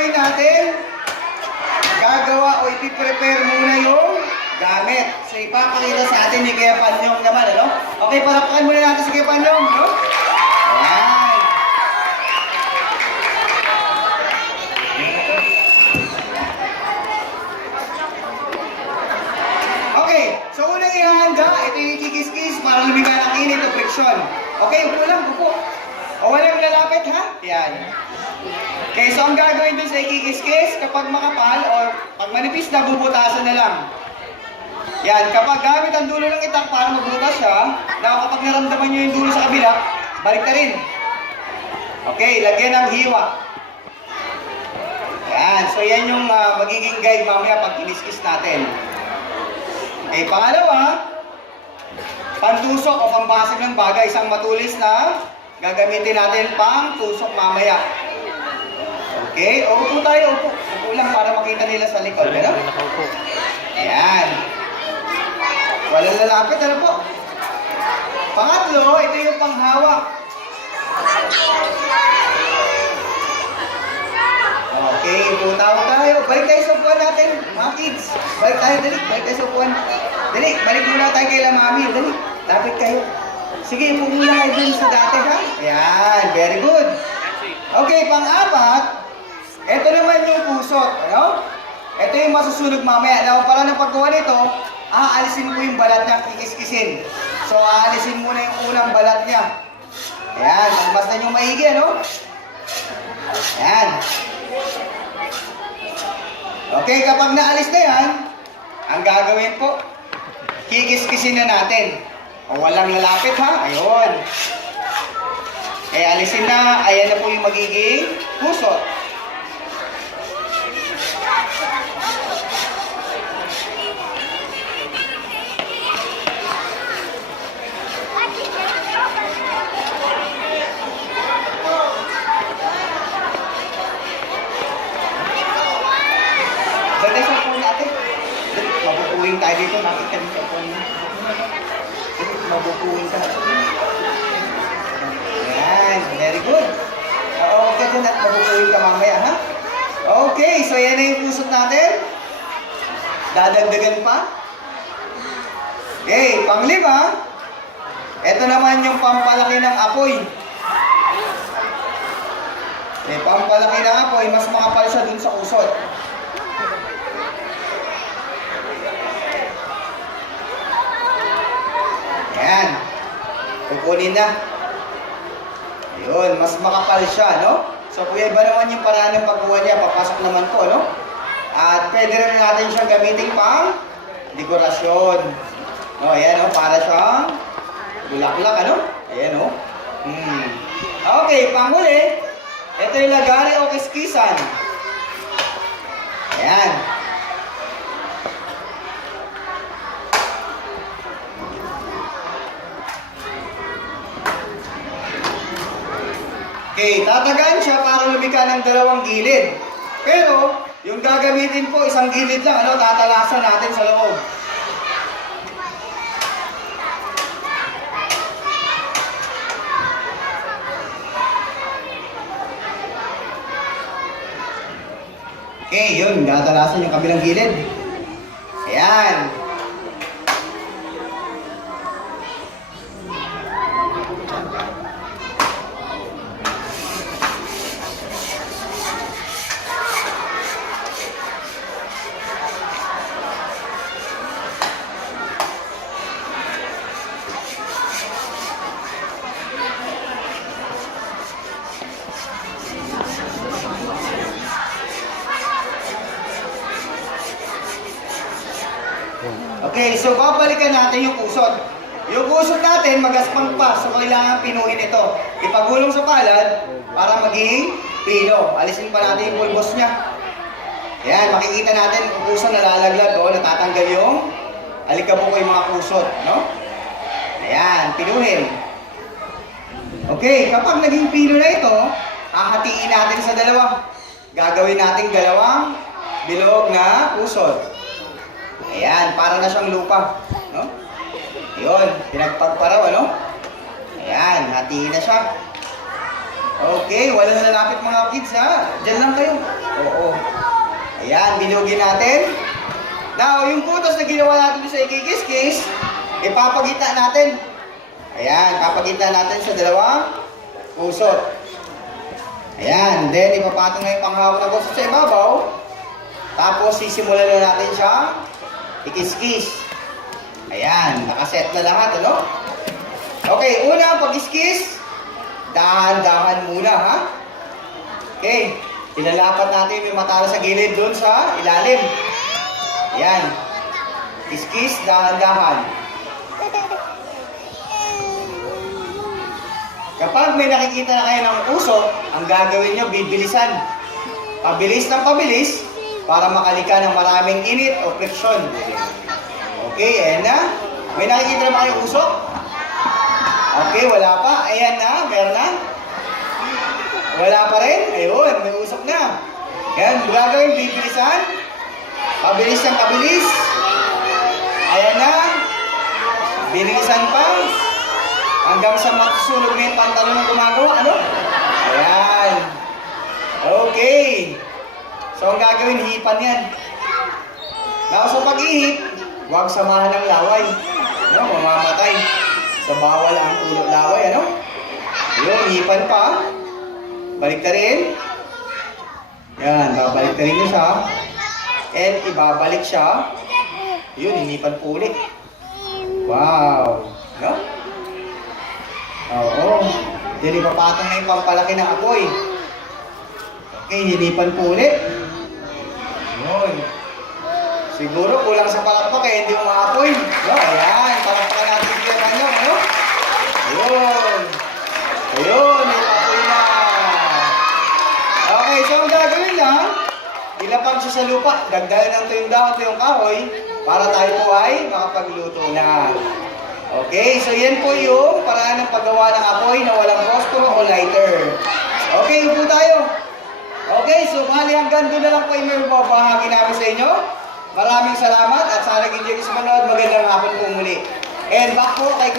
gagawin natin, gagawa o ipiprepare muna yung gamit. So, ipapakita sa atin ni Kuya Panyong naman, ano? Okay, parapakan muna natin si Kuya Panyong, no? Ayan. Okay, so unang ihahanda, ito yung kikis-kis para lumika ng init o friction. Okay, upo lang, upo. O walang lalapit, ha? Yan. Okay, so ang gagawin dun sa ikikis-kis, kapag makapal o pag manipis na, bubutasan na lang. Yan, kapag gamit ang dulo ng itak para magbutas siya, na kapag naramdaman nyo yung dulo sa kabila, balik na rin. Okay, lagyan ng hiwa. Yan, so yan yung magiging guide mamaya pag kiniskis natin. Okay, pangalawa, pantusok o pambasag ng bagay, isang matulis na gagamitin natin pang tusok mamaya. Okay, upo tayo, upo. Upo lang para makita nila sa likod. Ano? Ayan. Walang lalapit, ano po? Pangatlo, ito yung panghawak. Okay, upo tayo. Balik tayo sa upuan natin, mga kids. Balik tayo, dali. Balik tayo sa upuan. Dali, balik muna tayo kay La Mami. Dali, lapit kayo. Sige, upo muna kayo dun sa dati, ha? Ayan, very good. Okay, pang-apat, ito naman yung pusot, ano? Ito yung masusunog mamaya. Now, para ng paggawa nito, aalisin ko yung balat niya, kikiskisin. So, aalisin muna yung unang balat niya. Ayan, basta nyo maigi, ano? Ayan. Okay, kapag naalis na yan, ang gagawin po, kikiskisin na natin. O, walang lalapit, ha? Ayun. Eh, alisin na. Ayan na po yung magiging pusot. Dali sa upuan natin. Mabukuhin tayo dito. Nakit ka dito sa upuan niya. Mabukuhin ka. Ayan. Very good. Okay dyan at mabukuhin ka mamaya, ha? Okay. So, yan na yung pusot natin. Dadagdagan pa. Okay. Panglima. Ito naman yung pampalaki ng apoy. Okay. Pampalaki ng apoy. Mas makapal siya dun sa usot. Ayan. Kukunin na. Ayun, mas makapal siya, no? So, kuya, iba naman yung paraan ng pagkuha niya. Papasok naman po, no? At pwede rin natin siyang gamitin pang dekorasyon. No, ayan, no? Para siyang bulaklak, ano? Ayan, no? Okay, panghuli. Ito yung lagari o kiskisan. Ayan. Okay, tatagaan siya para lumika ng dalawang gilid. Pero, yung gagamitin po, isang gilid lang, ano, tatalasan natin sa loob. Okay, yun, tatalasan yung kabilang gilid. Ayan. Okay, so babalikan natin yung kusot. Yung kusot natin, magaspang pa. So, kailangan pinuhin ito. Ipagulong sa palad para maging pino. Alisin pa natin yung pulbos niya. Ayan, makikita natin kung kusot nalalaglag o natatanggal yung alikabok yung mga kusot. No? Ayan, pinuhin. Okay, kapag naging pino na ito, hahatiin natin sa dalawa. Gagawin natin dalawang bilog na kusot. Ayan, para na siyang lupa, no? Yun, pinagpagparaw, ano? Ayan, hatiin na siya. Okay, wala na lalapit mga kids ha. Diyan lang kayo. Oo. Ayan, bilugin natin. Now, yung putos na ginawa natin sa ikikis-kis, ipapagitna natin. Ayan, papagitna natin sa dalawang pusot. Ayan, then ipapatong na yung panghawak na pusot sa ibabaw. Tapos sisimulan na natin siyang ikis-kis. Ayan, nakaset na lahat, ano? Okay, una, pag-iskis, dahan-dahan muna, ha? Okay, ilalapat natin yung matala sa gilid doon sa ilalim. Ayan. Kiss-kiss, dahan-dahan. Kapag may nakikita na kayo ng usok, ang gagawin nyo, bibilisan. Pabilis ng pabilis para makalika ng maraming init o friction. Okay, ayan na. May nakikita na ba kayong usok? Okay, wala pa. Ayan na, meron na. Wala pa rin. Ayun, may usok na. Ayan, gagawin, bibilisan. Pabilis ng pabilis. Ayan na. Bilisan pa. Hanggang sa masusunog na yung pantalon ng gumagawa. Ano? Ayan. Okay. So, ang gagawin, hipan yan. Now, sa pag-ihip, huwag samahan ng laway. No, mamamatay. So, bawal ang tulog laway. Ano? Yun, hipan pa. Balik na rin. Yan, babalik na rin nyo siya. And ibabalik siya. Yun, hinipan po ulit. Wow! No? Oo. Then ipapatong na yung pampalaki ng apoy. Okay, hinipan po ulit. Yun. Siguro kulang sa palakpak kaya hindi umaapoy. No, ayan. Palakpakan natin siya kanyo. Ano? Ayun. Ayun, may apoy na. Okay, so ang gagawin lang, ilapag siya sa lupa, dagdagan ng tuyong dahon, tuyong kahoy, para tayo po ay makapagluto na. Okay, so yan po yung paraan ng paggawa ng apoy na walang posporo o lighter. Okay, yun po tayo. Okay, so mali hanggang doon na lang po yung may mabahagi namin sa inyo. Maraming salamat at sana nag-enjoy kayo sa manood. Magandang hapon po muli. And back po kay